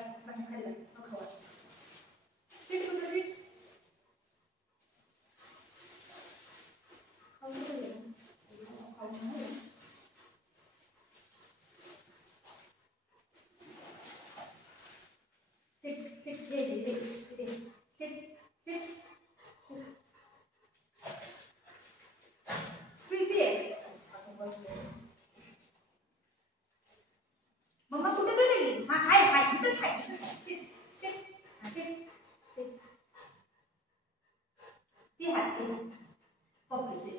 खाल्लं खावा पीठ कुठलं पीठ खाऊ मम्मा कुठे गेलेली हा हाय हाय इथं हाय ती हाय पप्पी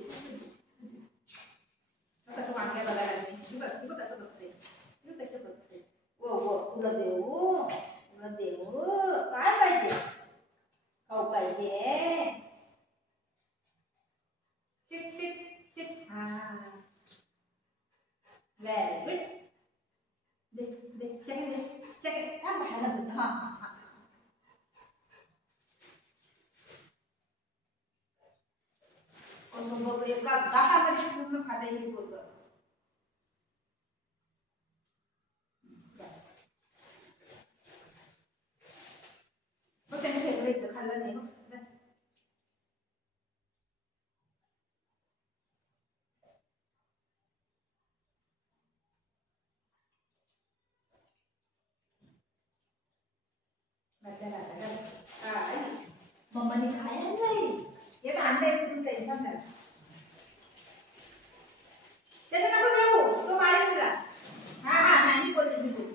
कसं वांग्या बघायला लागली बघ कसं बघते कसं बघते ओ तुला देऊ काय पाहिजे खाऊ पाहिजे sit very good check it ha और बघ एका तासामध्ये पूर्ण खाता येईल पोरग मग त्याने फेवरेट खाल्लं नाही मग मम्माने खायला नाही येत अंडा कुठून जाईल थांब त्याच्या नको देऊ तो मारेल तुला हा नाही बोलले मी बोल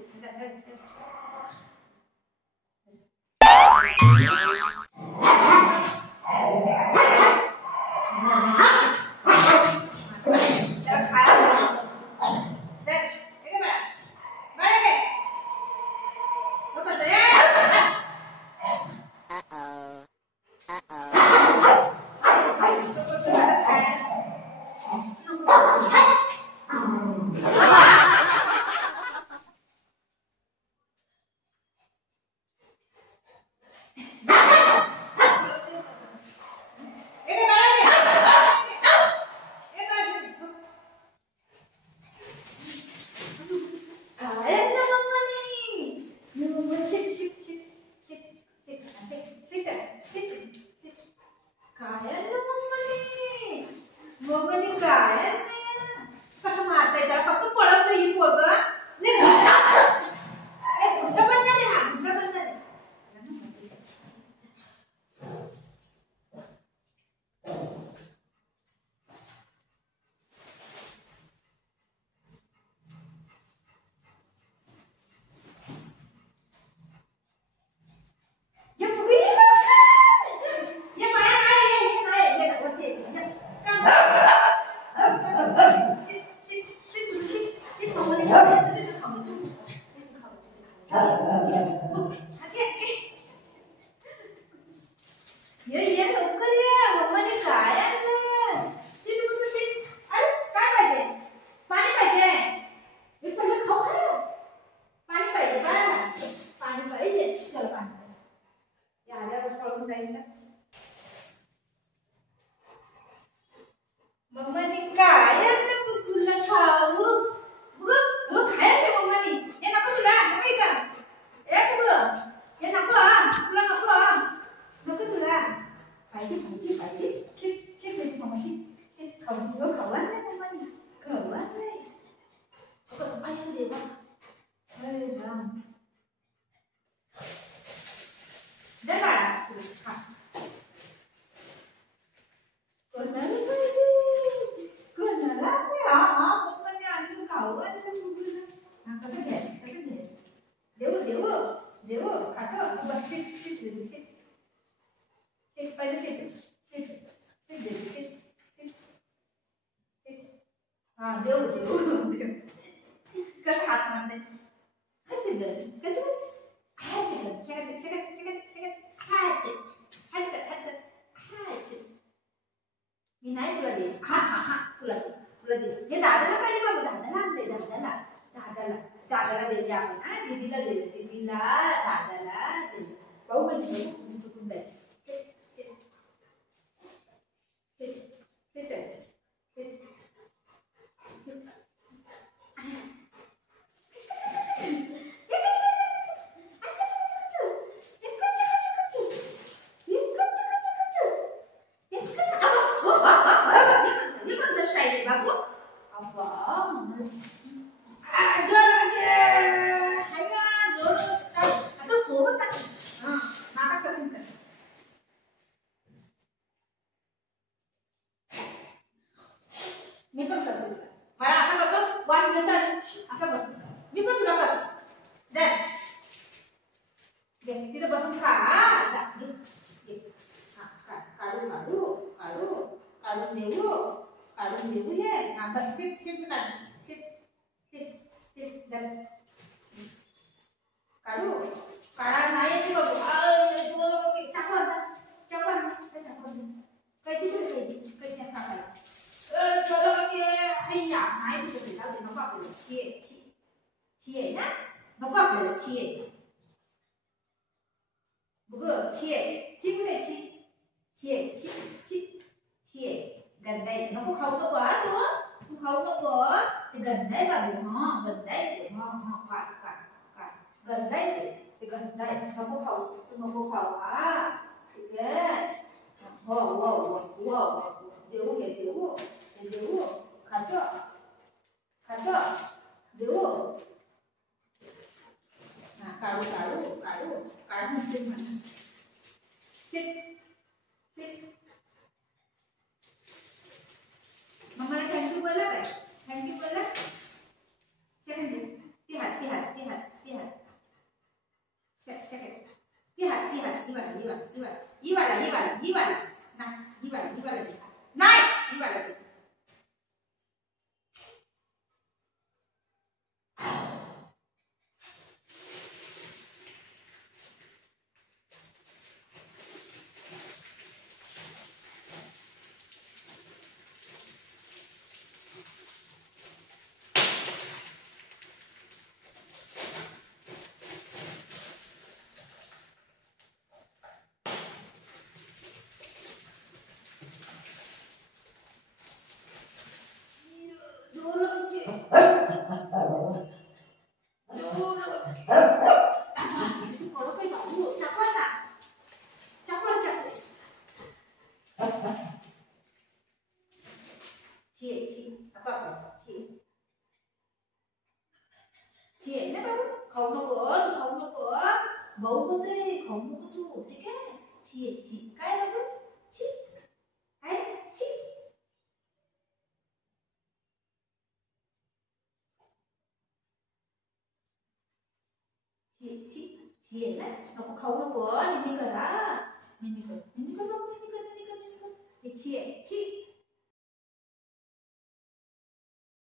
मम्माने काय तुला खाऊ खायला मम्माने हे नको तुला नाही का हे नको तुला नको तुला पाहिजे मम्माची खावा नाही मम्माने खावा नाही ऐकू दे बा अरे राम दे बाळा खा कोणाला हा पप्पाने आणलं खाऊ आणलं कसं घ्या देऊ खातो बस पहिले हा देऊ कसं हात मारते मी नाही तुला दे हा तुला दे हे दादाला पाहिजे बाबू दादाला आणले दादाला देऊया आपण हा दीदीला दादाला देऊ भाऊ म्हणजे चुकून जाईल तिथं बसून खा जा घे. काढू काढू काढू काढून देऊ हे बस शिट काढ शिट काढू काढा नाही ते बाबू कैची काढायला हैया नाही तुझं जाऊ दे नको आपल्याला ची आहे ना नको आपल्याला ची आहे बघ ची कुठे ची गंदा आहे नको खाऊ नको हा तू खाऊ नको ते गंदा आहे बाबू गंदा आहे ते काढ गंदा आहे ते गंदा आहे नको खाऊ तू नको खाऊ हा ठीक आहे हो देऊ खातो देऊ काढू म्हणते मला मम्मा थँक्यू बोला काय थँक्यू बोला सेकंड ती हात ही वाला नाही खाऊ नको भाऊ बोलतोय खाऊ नको तू ठीक आहे काय बाबू काय आहे ना नको खाऊ नको निम्मी कर निम्मी कर